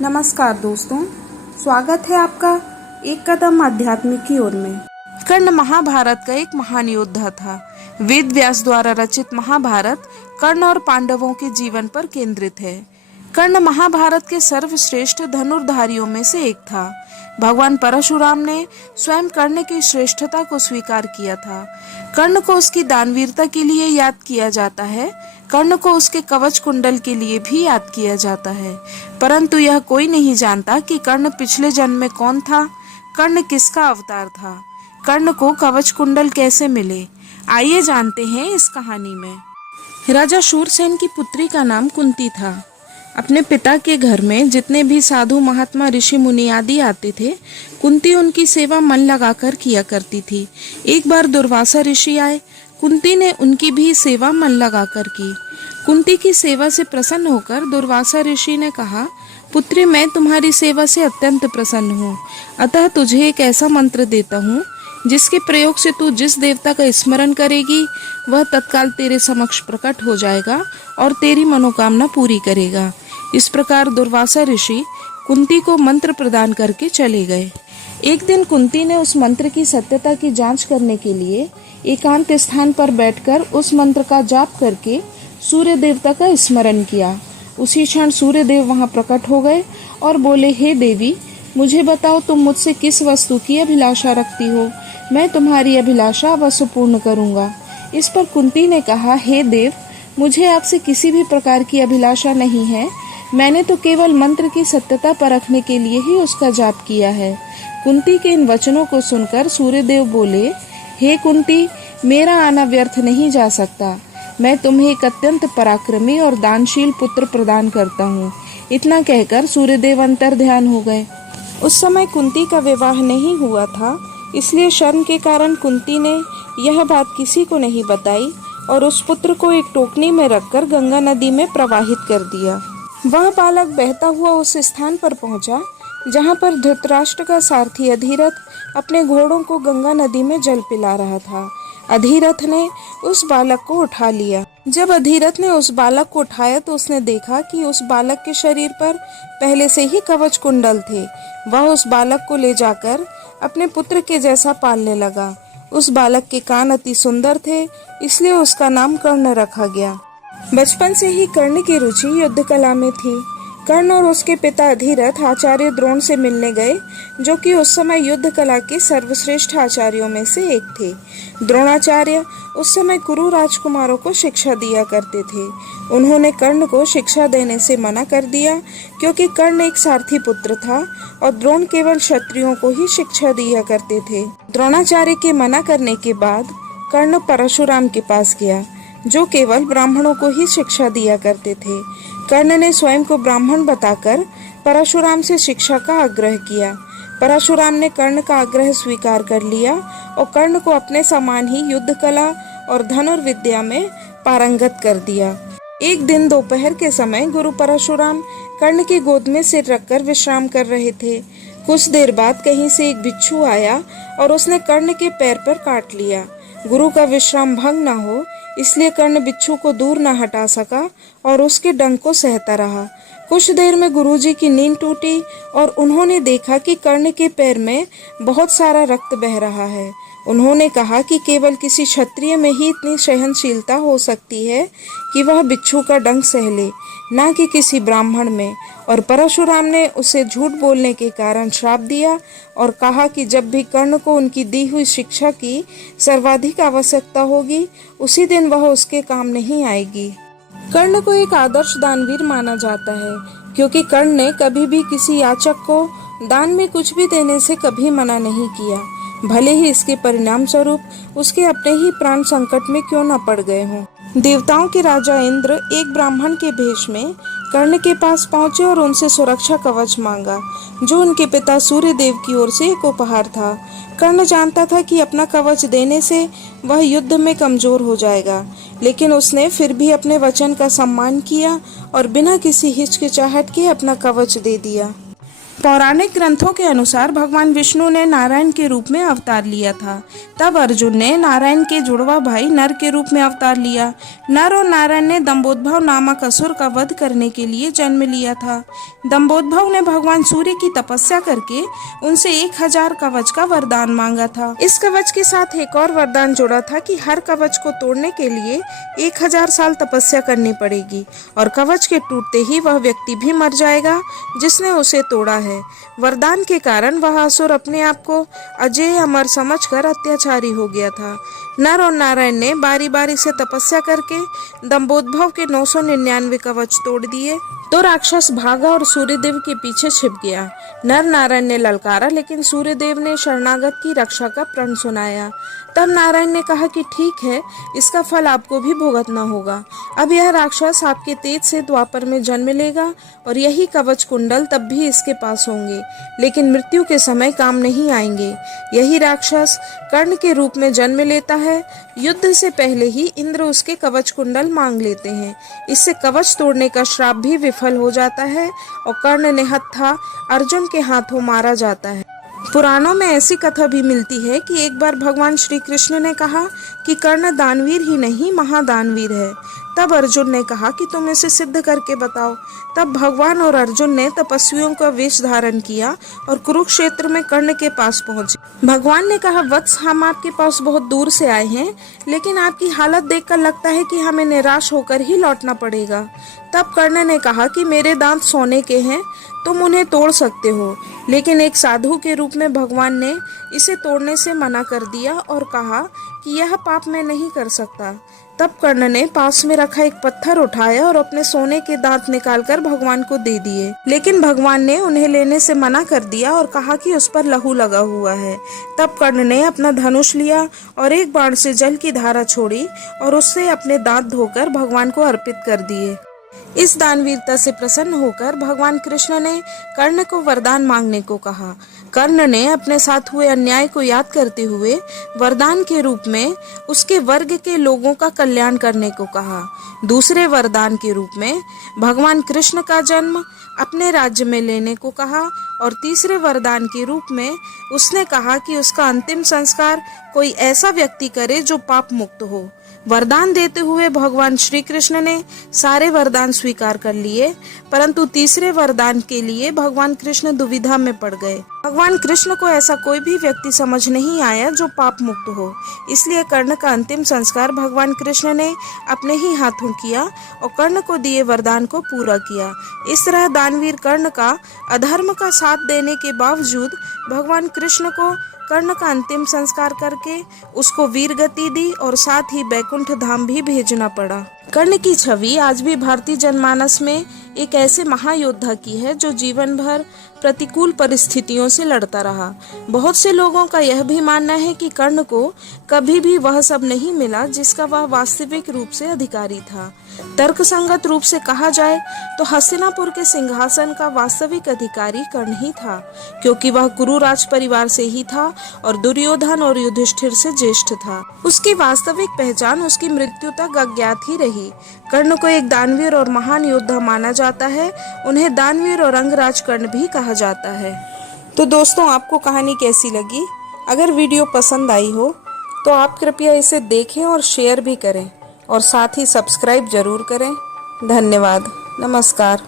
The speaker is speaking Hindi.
नमस्कार दोस्तों, स्वागत है आपका एक कदम आध्यात्मिक की ओर में। कर्ण महाभारत का एक महान योद्धा था। वेद व्यास द्वारा रचित महाभारत कर्ण और पांडवों के जीवन पर केंद्रित है। कर्ण महाभारत के सर्वश्रेष्ठ धनुर्धारियों में से एक था। भगवान परशुराम ने स्वयं कर्ण की श्रेष्ठता को स्वीकार किया था। कर्ण को उसकी दानवीरता के लिए याद किया जाता है। कर्ण को उसके कवच कुंडल के लिए भी याद किया जाता है, परंतु यह कोई नहीं जानता कि कर्ण पिछले जन्म में कौन था, कर्ण किसका अवतार था, कर्ण को कवच कुंडल कैसे मिले। आइए जानते हैं इस कहानी में। राजा शूरसेन की पुत्री का नाम कुंती था। अपने पिता के घर में जितने भी साधु महात्मा ऋषि मुनि आदि आते थे, कुंती उनकी सेवा मन लगाकर किया करती थी। एक बार दुर्वासा ऋषि आए। कुंती ने उनकी भी सेवा मन लगाकर की। कुंती की सेवा से प्रसन्न होकर दुर्वासा ऋषि ने कहा, पुत्री, मैं तुम्हारी सेवा से अत्यंत प्रसन्न हूँ, अतः तुझे एक ऐसा मंत्र देता हूँ जिसके प्रयोग से तू जिस देवता का स्मरण करेगी वह तत्काल तेरे समक्ष प्रकट हो जाएगा और तेरी मनोकामना पूरी करेगा। इस प्रकार दुर्वासा ऋषि कुंती को मंत्र प्रदान करके चले गए। एक दिन कुंती ने उस मंत्र की सत्यता की जांच करने के लिए एकांत स्थान पर बैठकर उस मंत्र का जाप करके सूर्य देवता का स्मरण किया। उसी क्षण सूर्य देव वहां प्रकट हो गए और बोले, हे देवी, मुझे बताओ तुम मुझसे किस वस्तु की अभिलाषा रखती हो, मैं तुम्हारी अभिलाषा अवश्य पूर्ण करूंगा। इस पर कुंती ने कहा, हे देव, मुझे आपसे किसी भी प्रकार की अभिलाषा नहीं है, मैंने तो केवल मंत्र की सत्यता परखने के लिए ही उसका जाप किया है। कुंती के इन वचनों को सुनकर सूर्यदेव बोले, हे कुंती, मेरा आना व्यर्थ नहीं जा सकता, मैं तुम्हें एक अत्यंत पराक्रमी और दानशील पुत्र प्रदान करता हूँ। इतना कहकर सूर्यदेव अंतर ध्यान हो गए। उस समय कुंती का विवाह नहीं हुआ था, इसलिए शर्म के कारण कुंती ने यह बात किसी को नहीं बताई और उस पुत्र को एक टोकनी में रखकर गंगा नदी में प्रवाहित कर दिया। वह बालक बहता हुआ उस स्थान पर पहुंचा जहां पर धृतराष्ट्र का सारथी अधिरथ अपने घोड़ों को गंगा नदी में जल पिला रहा था। अधिरथ ने उस बालक को उठा लिया। जब अधिरथ ने उस बालक को उठाया तो उसने देखा कि उस बालक के शरीर पर पहले से ही कवच कुंडल थे। वह उस बालक को ले जाकर अपने पुत्र के जैसा पालने लगा। उस बालक के कान अति सुंदर थे, इसलिए उसका नाम कर्ण रखा गया। बचपन से ही कर्ण की रुचि युद्ध कला में थी। कर्ण और उसके पिता अधिरथ आचार्य द्रोण से मिलने गए, जो कि उस समय युद्ध कला के सर्वश्रेष्ठ आचार्यों में से एक थे। द्रोणाचार्य उस समय कुरु राजकुमारों को शिक्षा दिया करते थे। उन्होंने कर्ण को शिक्षा देने से मना कर दिया, क्योंकि कर्ण एक सारथी पुत्र था और द्रोण केवल क्षत्रियों को ही शिक्षा दिया करते थे। द्रोणाचार्य के मना करने के बाद कर्ण परशुराम के पास गया, जो केवल ब्राह्मणों को ही शिक्षा दिया करते थे। कर्ण ने स्वयं को ब्राह्मण बताकर परशुराम से शिक्षा का आग्रह किया। परशुराम ने कर्ण का आग्रह स्वीकार कर लिया और कर्ण को अपने समान ही युद्ध कला और धनुर्विद्या में पारंगत कर दिया। एक दिन दोपहर के समय गुरु परशुराम कर्ण की गोद में सिर रखकर विश्राम कर रहे थे। कुछ देर बाद कहीं से एक बिच्छू आया और उसने कर्ण के पैर पर काट लिया। गुरु का विश्राम भंग न हो इसलिए कर्ण बिच्छू को दूर न हटा सका और उसके डंक को सहता रहा। कुछ देर में गुरुजी की नींद टूटी और उन्होंने देखा कि कर्ण के पैर में बहुत सारा रक्त बह रहा है। उन्होंने कहा कि केवल किसी क्षत्रिय में ही इतनी सहनशीलता हो सकती है कि वह बिच्छू का डंक सह ले, ना कि किसी ब्राह्मण में। और परशुराम ने उसे झूठ बोलने के कारण श्राप दिया और कहा कि जब भी कर्ण को उनकी दी हुई शिक्षा की सर्वाधिक आवश्यकता होगी, उसी दिन वह उसके काम नहीं आएगी। कर्ण को एक आदर्श दानवीर माना जाता है, क्योंकि कर्ण ने कभी भी किसी याचक को दान में कुछ भी देने से कभी मना नहीं किया, भले ही इसके परिणाम स्वरूप उसके अपने ही प्राण संकट में क्यों न पड़ गए हों। देवताओं के राजा इंद्र एक ब्राह्मण के भेष में कर्ण के पास पहुंचे और उनसे सुरक्षा कवच मांगा, जो उनके पिता सूर्य देव की ओर से एक उपहार था। कर्ण जानता था कि अपना कवच देने से वह युद्ध में कमजोर हो जाएगा, लेकिन उसने फिर भी अपने वचन का सम्मान किया और बिना किसी हिचकिचाहट के अपना कवच दे दिया। पौराणिक ग्रंथों के अनुसार भगवान विष्णु ने नारायण के रूप में अवतार लिया था। तब अर्जुन ने नारायण के जुड़वा भाई नर के रूप में अवतार लिया। नर और नारायण ने दंभोद्भव नामक असुर का वध करने के लिए जन्म लिया था। दंभोद्भव ने भगवान सूर्य की तपस्या करके उनसे 1000 कवच का वरदान मांगा था। इस कवच के साथ एक और वरदान जुड़ा था कि हर कवच को तोड़ने के लिए 1000 साल तपस्या करनी पड़ेगी और कवच के टूटते ही वह व्यक्ति भी मर जाएगा जिसने उसे तोड़ा है। वरदान के कारण वह असुर अपने आप को अजेय अमर समझकर अत्याचारी हो गया था। नर और नारायण ने बारी बारी से तपस्या करके दंभोद्भव के 999 कवच तोड़ दिए तो राक्षस भागा और सूर्यदेव के पीछे छिप गया। नर नारायण ने ललकारा लेकिन सूर्यदेव ने शरणागत की रक्षा का प्रण सुनाया। तब नारायण ने कहा कि ठीक है, इसका फल आपको भी भुगतना होगा। अब यह राक्षस आपके तेज से द्वापर में जन्म लेगा और यही कवच कुंडल तब भी इसके पास होंगे, लेकिन मृत्यु के समय काम नहीं आएंगे। यही राक्षस कर्ण के रूप में जन्म लेता है। युद्ध से पहले ही इंद्र उसके कवच कुंडल मांग लेते हैं। इससे कवच तोड़ने का श्राप भी विफल हो जाता है और कर्ण निहत्था अर्जुन के हाथों मारा जाता है। पुराणों में ऐसी कथा भी मिलती है कि एक बार भगवान श्री कृष्ण ने कहा कि कर्ण दानवीर ही नहीं महादानवीर है। तब अर्जुन ने कहा कि तुम इसे सिद्ध करके बताओ। तब भगवान और अर्जुन ने तपस्वियों का वेश धारण किया और कुरुक्षेत्र में कर्ण के पास पहुंचे। भगवान ने कहा, वत्स, हम आपके पास बहुत दूर से आए हैं, लेकिन आपकी हालत देखकर लगता है कि हमें निराश होकर ही लौटना पड़ेगा। तब कर्ण ने कहा कि मेरे दांत सोने के हैं, तुम उन्हें तोड़ सकते हो। लेकिन एक साधु के रूप में भगवान ने इसे तोड़ने से मना कर दिया और कहा कि यह पाप मैं नहीं कर सकता। तब कर्ण ने पास में रखा एक पत्थर उठाया और अपने सोने के दांत निकालकर भगवान को दे दिए, लेकिन भगवान ने उन्हें लेने से मना कर दिया और कहा कि उस पर लहू लगा हुआ है। तब कर्ण ने अपना धनुष लिया और एक बाण से जल की धारा छोड़ी और उससे अपने दांत धोकर भगवान को अर्पित कर दिए। इस दानवीरता से प्रसन्न होकर भगवान कृष्ण ने कर्ण को वरदान मांगने को कहा। कर्ण ने अपने साथ हुए अन्याय को याद करते हुए वरदान के रूप में उसके वर्ग के लोगों का कल्याण करने को कहा। दूसरे वरदान के रूप में भगवान कृष्ण का जन्म अपने राज्य में लेने को कहा और तीसरे वरदान के रूप में उसने कहा कि उसका अंतिम संस्कार कोई ऐसा व्यक्ति करे जो पाप मुक्त हो। वरदान देते हुए भगवान श्री कृष्ण ने सारे वरदान स्वीकार कर लिए, परंतु तीसरे वरदान के लिए भगवान कृष्ण दुविधा में पड़ गए। भगवान कृष्ण को ऐसा कोई भी व्यक्ति समझ नहीं आया जो पाप मुक्त हो, इसलिए कर्ण का अंतिम संस्कार भगवान कृष्ण ने अपने ही हाथों किया और कर्ण को दिए वरदान को पूरा किया। इस तरह दानवीर कर्ण का अधर्म का साथ देने के बावजूद भगवान कृष्ण को कर्ण का अंतिम संस्कार करके उसको वीर गति दी और साथ ही बैकुंठ धाम भी भेजना पड़ा। कर्ण की छवि आज भी भारतीय जनमानस में एक ऐसे महायोद्धा की है जो जीवन भर प्रतिकूल परिस्थितियों से लड़ता रहा। बहुत से लोगों का यह भी मानना है कि कर्ण को कभी भी वह सब नहीं मिला जिसका वह वास्तविक रूप से अधिकारी था। तर्कसंगत रूप से कहा जाए तो हस्तिनापुर के सिंहासन का वास्तविक अधिकारी कर्ण ही था, क्योंकि वह कुरु राज परिवार से ही था और दुर्योधन और युधिष्ठिर से ज्येष्ठ था। उसकी वास्तविक पहचान उसकी मृत्यु तक अज्ञात ही रही। कर्ण को एक दानवीर और महान योद्धा माना जाता है। उन्हें दानवीर और अंगराज कर्ण भी कहा जाता है। तो दोस्तों, आपको कहानी कैसी लगी? अगर वीडियो पसंद आई हो तो आप कृपया इसे देखें और शेयर भी करें और साथ ही सब्सक्राइब जरूर करें। धन्यवाद। नमस्कार।